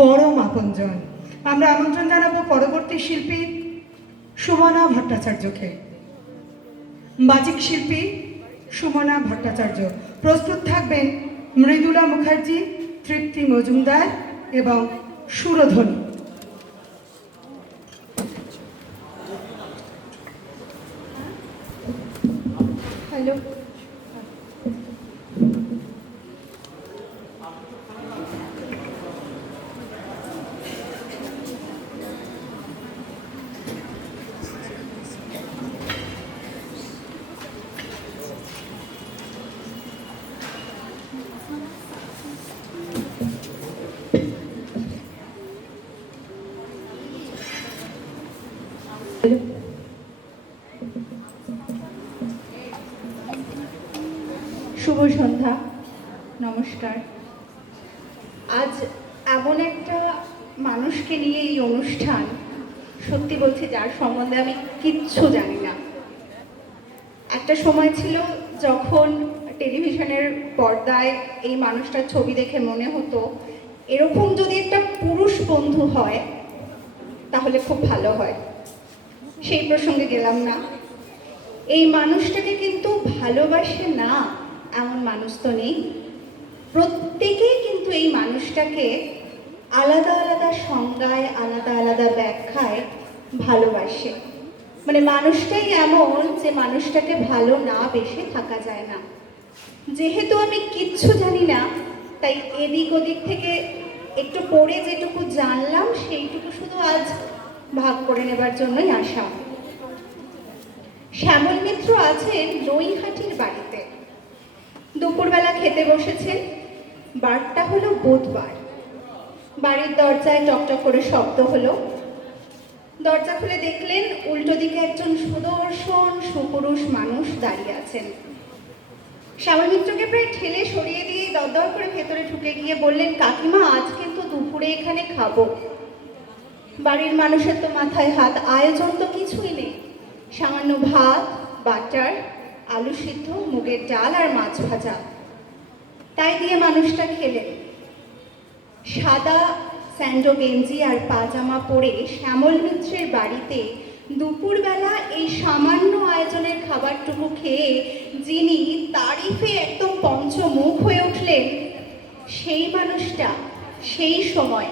পরম আপনজন আমরা আমন্ত্রণ জানাব পরবর্তী শিল্পী সুমনা ভট্টাচার্যকে। বাচিক শিল্পী সুমনা ভট্টাচার্য। প্রস্তুত থাকবেন মৃদুলা মুখার্জি, তৃপ্তি মজুমদার এবং সুরধ্বনি হ্যালো। শুভ সন্ধ্যা। নমস্কার। আজ এমন একটা মানুষকে নিয়ে এই অনুষ্ঠান, সত্যি বলছি যার সম্বন্ধে আমি কিচ্ছু জানি না। একটা সময় ছিল যখন টেলিভিশনের পর্দায় এই মানুষটার ছবি দেখে মনে হতো, এরকম যদি একটা পুরুষ বন্ধু হয়, তাহলে খুব ভালো হয়। সেই প্রসঙ্গে গেলাম না। এই মানুষটাকে কিন্তু ভালোবাসে না এমন মানুষ তো নেই। প্রত্যেকেই কিন্তু এই মানুষটাকে আলাদা আলাদা সংজ্ঞায়, আলাদা আলাদা ব্যাখ্যায় ভালোবাসে। মানে মানুষটাই এমন যে মানুষটাকে ভালো না বেসে থাকা যায় না। যেহেতু আমি কিচ্ছু জানি না, তাই এদিক ওদিক থেকে একটু পড়ে যেটুকু জানলাম, সেইটুকু শুধু আজ ভাগ করে নেবার জন্যই আসা। শ্যামল মিত্র আছেন নৈহাটির বাড়িতে। দুপুরবেলা খেতে বসেছেন বারটা হলো বুধবার। বাড়ির দরজায় টকটক করে শব্দ হলো। দরজা খুলে দেখলেন উল্টো দিকে একজন সুদর্শন সুপুরুষ মানুষ দাঁড়িয়ে আছেন। শ্যামল মিত্রকে প্রায় ঠেলে সরিয়ে দিয়ে দরদর করে ভেতরে ঢুকে গিয়ে বললেন, কাকিমা, আজ কিন্তু দুপুরে এখানে খাব। বাড়ির মানুষের তো মাথায় হাত, আয়োজন তো কিছুই নেই। সামান্য ভাত, বাটার, আলু সিদ্ধ, মুগের ডাল আর মাছ ভাজা। তাই দিয়ে মানুষটা খেলেন। সাদা স্যান্ডো গেঞ্জি আর পাজামা পরে শ্যামল মিত্রের বাড়িতে দুপুরবেলা এই সামান্য আয়োজনের খাবারটুকু খেয়ে যিনি তারিফে একদম পঞ্চমুখ হয়ে উঠলেন, সেই মানুষটা সেই সময়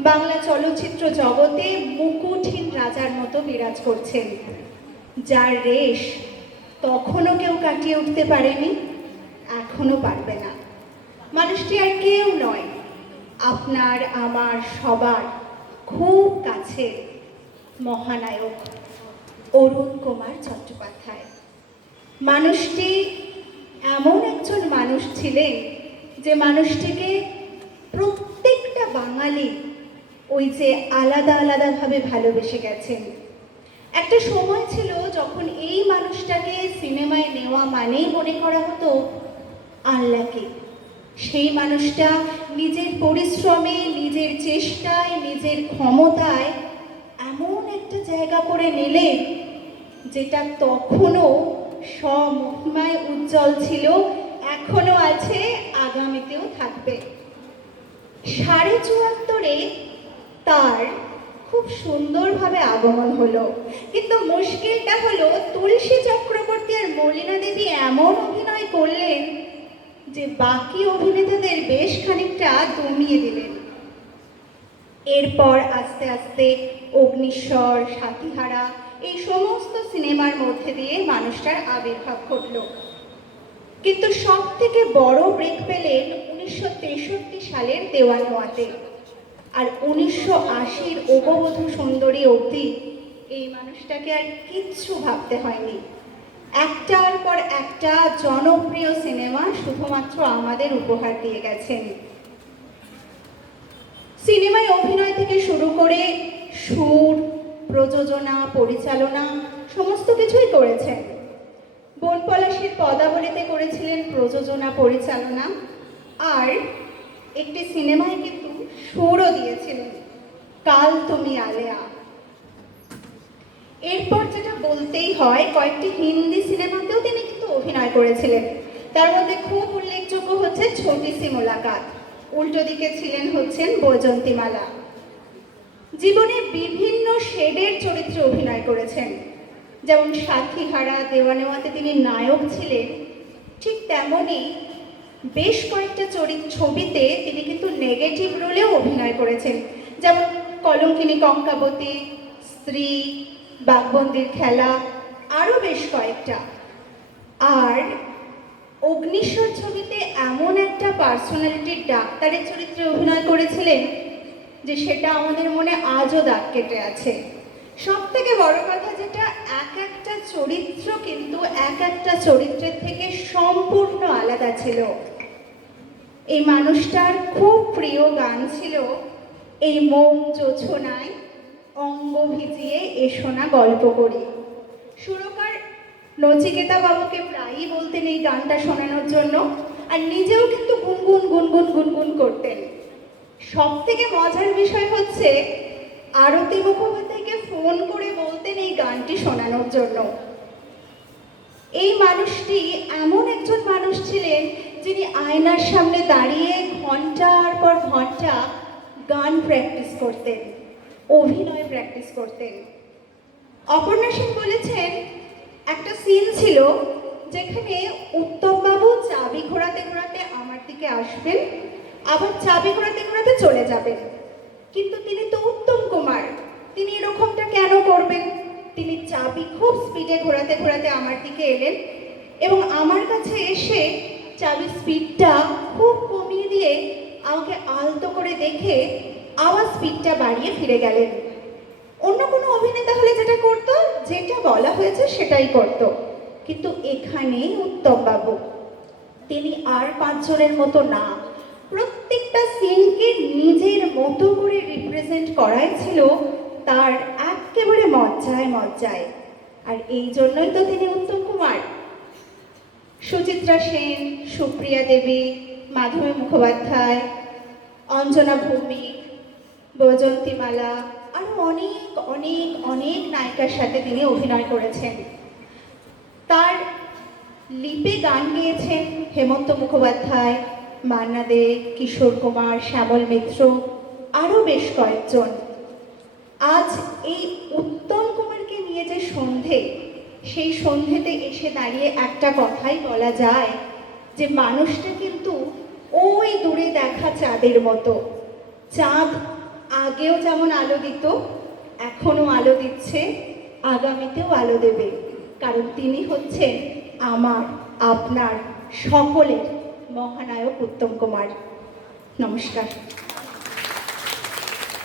বাংলা চলচ্চিত্র জগতে মুকুটহীন রাজার মতো বিরাজ করছেন। যার রেশ তখনও কেউ কাটিয়ে উঠতে পারেনি, এখনও পারবে না। মানুষটি আর কেউ নয়, আপনার, আমার, সবার খুব কাছে মহানায়ক অরুণ কুমার চট্টোপাধ্যায়। মানুষটি এমন একজন মানুষ ছিলেন যে মানুষটিকে প্রত্যেকটা বাঙালি ওই যে আলাদা আলাদাভাবে ভালোবেসে গেছেন। একটা সময় ছিল যখন এই মানুষটাকে সিনেমায় নেওয়া মানেই মনে করা হতো, আল্লাহকে। সেই মানুষটা নিজের পরিশ্রমে, নিজের চেষ্টায়, নিজের ক্ষমতায় এমন একটা জায়গা করে নিলেন যেটা তখনও স্বমহিমায় উজ্জ্বল ছিল এখনও আছে, আগামীতেও থাকবে। সাড়ে চুয়াত্তরে সুন্দরভাবে আগমন হলো। কিন্তু মুশকিলটা হলো, তুলসী চক্রবর্তী আর মলিনা দেবী এমন অভিনয় করলেন যে বাকি অভিনেতাদের বেশ খানিকটা দমিয়ে দিলেন। এরপর আস্তে আস্তে অগ্নিশ্বর সাথীহারা এই সমস্ত সিনেমার মধ্যে দিয়ে মানুষটার আবির্ভাব ঘটল। কিন্তু সব থেকে বড় ব্রেক পেলেন উনিশশো তেষট্টি সালের দেওয়াল মোয়াতে। আর উনিশশো আশির অববধূ সুন্দরী অবধি এই মানুষটাকে আর কিচ্ছু ভাবতে হয়নি। একটার পর একটা জনপ্রিয় সিনেমা শুধুমাত্র আমাদের উপহার দিয়ে গেছেন। সিনেমায় অভিনয় থেকে শুরু করে সুর, প্রযোজনা, পরিচালনা, সমস্ত কিছুই করেছেন। বন পলাশির পদাবলিতে করেছিলেন প্রযোজনা, পরিচালনা। আর একটি সিনেমায় সুরও দিয়েছিলেন কাল তুমি আলেয়া এরপর যেটা বলতেই হয়, কয়েকটি হিন্দি সিনেমাতেও তিনি কিন্তু অভিনয় করেছিলেন। তার মধ্যে খুব উল্লেখযোগ্য হচ্ছে ছোটি সি মোলাকাত। উল্টো দিকে ছিলেন হচ্ছেন বৈজন্তীমালা জীবনে বিভিন্ন শেডের চরিত্রে অভিনয় করেছেন। যেমন সাথীহারা দেওয়ানেওয়াতে তিনি নায়ক ছিলেন। ঠিক তেমনই বেশ কয়েকটা চরিত্র ছবিতে তিনি কিন্তু নেগেটিভ রোলেও অভিনয় করেছেন। যেমন কলঙ্কিনী কঙ্কাবতী, স্ত্রী বাঘবন্দির খেলা, আরও বেশ কয়েকটা। আর অগ্নিশ্বর ছবিতে এমন একটা পার্সোনালিটির ডাক্তারের চরিত্রে অভিনয় করেছিলেন যে সেটা আমাদের মনে আজও দাগ কেটে আছে। সব থেকে বড় কথা যেটা, এক একটা চরিত্র কিন্তু এক একটা চরিত্রের থেকে সম্পূর্ণ আলাদা ছিল। এই মানুষটার খুব প্রিয় গান ছিল এই মোম জোছনায় অঙ্গ ভিজিয়ে এসো না গল্প করি। সুরকার নচিকেতা বাবুকে প্রায়ই বলতেন এই গানটা শোনানোর জন্য, আর নিজেও কিন্তু গুনগুন গুনগুন গুনগুন করতেন। সব থেকে মজার বিষয় হচ্ছে, আরতি মুখোপাধ্যায়কে ফোন করে বলতেন এই গানটি শোনানোর জন্য। এই মানুষটি এমন একজন মানুষ ছিলেন যিনি আয়নার সামনে দাঁড়িয়ে ঘণ্টার পর ঘণ্টা গান প্র্যাকটিস করতেন, অভিনয় প্র্যাকটিস করতেন। অপর্ণা সেন বলেছেন, একটা সিন ছিল যেখানে উত্তমবাবু চাবি ঘোরাতে ঘোরাতে আমার দিকে আসবেন, আবার চাবি ঘোরাতে ঘোরাতে চলে যাবেন। কিন্তু তিনি তো উত্তম কুমার, তিনি এরকমটা কেন করবেন? তিনি চাবি খুব স্পিডে ঘোরাতে ঘোরাতে আমার দিকে এলেন এবং আমার কাছে এসে চাবির স্পিডটা খুব কমিয়ে দিয়ে আমাকে আলতো করে দেখে আবার স্পিডটা বাড়িয়ে ফিরে গেলেন। অন্য কোনো অভিনেতা হলে যেটা করতো, যেটা বলা হয়েছে সেটাই করত। কিন্তু এখানে উত্তম বাবু তিনি আর পাঁচজনের মতো না। প্রত্যেকটা সিনকে নিজের মতো করে রিপ্রেজেন্ট করাই ছিল তার একেবারে মজ্জায় মজ্জায়। আর এই জন্যই তো তিনি উত্তম কুমার। সুচিত্রা সেন, সুপ্রিয়া দেবী, মাধবী মুখোপাধ্যায়, অঞ্জনা ভৌমিক বৈজন্তীমালা আরও অনেক অনেক অনেক নায়িকার সাথে তিনি অভিনয় করেছেন। তার লিপে গান গেয়েছেন হেমন্ত মুখোপাধ্যায়, মান্না দে, কিশোর কুমার, শ্যামল মিত্র আরও বেশ কয়েকজন। আজ এই উত্তম কুমারকে নিয়ে যে সন্ধে সেই সন্ধেতে এসে দাঁড়িয়ে একটা কথাই বলা যায় যে মানুষটা কিন্তু ওই দূরে দেখা চাঁদের মতো। চাঁদ আগেও যেমন আলো দিত, এখনও আলো দিচ্ছে, আগামীতেও আলো দেবে। কারণ তিনি হচ্ছেন আমার, আপনার, সকলের মহানায়ক উত্তম কুমার। নমস্কার।